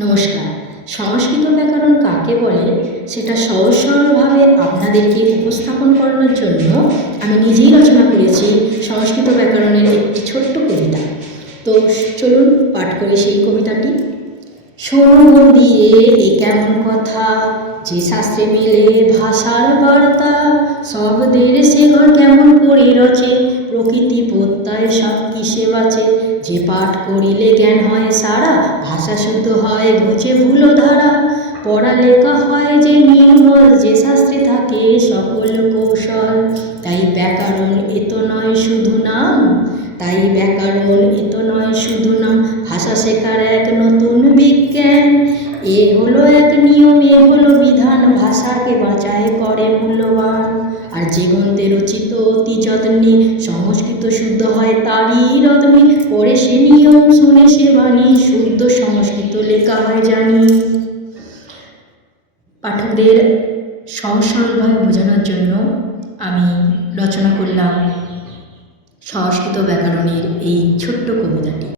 নমস্কার। সংস্কৃত ব্যাকরণ কাকে বলে সেটা সহজ সরলভাবে আপনাদেরকে উপস্থাপন করানোর জন্য আমি নিজেই রচনা করেছি সংস্কৃত ব্যাকরণের একটি ছোট্ট কবিতা। তো চলুন পাঠ করি সেই কবিতাটি। শোনো মন দিয়ে এ কেমন কথা, যে শাস্ত্রে মেলে ভাষার বার্তা, শব্দের সে ঘর কেমন করে রচে, প্রকৃতি প্রত্যয় সব কিসে বাঁচে, যে পাঠ করিলে জ্ঞান হয় সারা, ভাষা শুদ্ধ হয় ঘুচে ভুলো ধারা, পড়ালেখা হয় যে নির্মল, যে শাস্ত্রে থাকে সকল কৌশল, তাই ব্যাকরণ এ তো নয় শুধু নাম, তাই ব্যাকরণ এ তো নয় শুধু নাম, ভাষা শেখার এক নতুন বিজ্ঞান, এ হলো এক নিয়ম, এ হলো বিধান, ভাষাকে বাঁচায় করে মূল্যবান। আর যে গ্রন্থে রচিত অতি যত্নে, সংস্কৃত শুদ্ধ হয় তারই রত্নে, পড়ে সে নিয়ম শুনে সে বাণী, শুদ্ধ সংস্কৃত লেখা হয় জানি। পাঠকদের সহজ সরলভাবে বোঝানোর জন্য আমি রচনা করলাম সংস্কৃত ব্যাকরণের এই ছোট্ট কবিতাটি।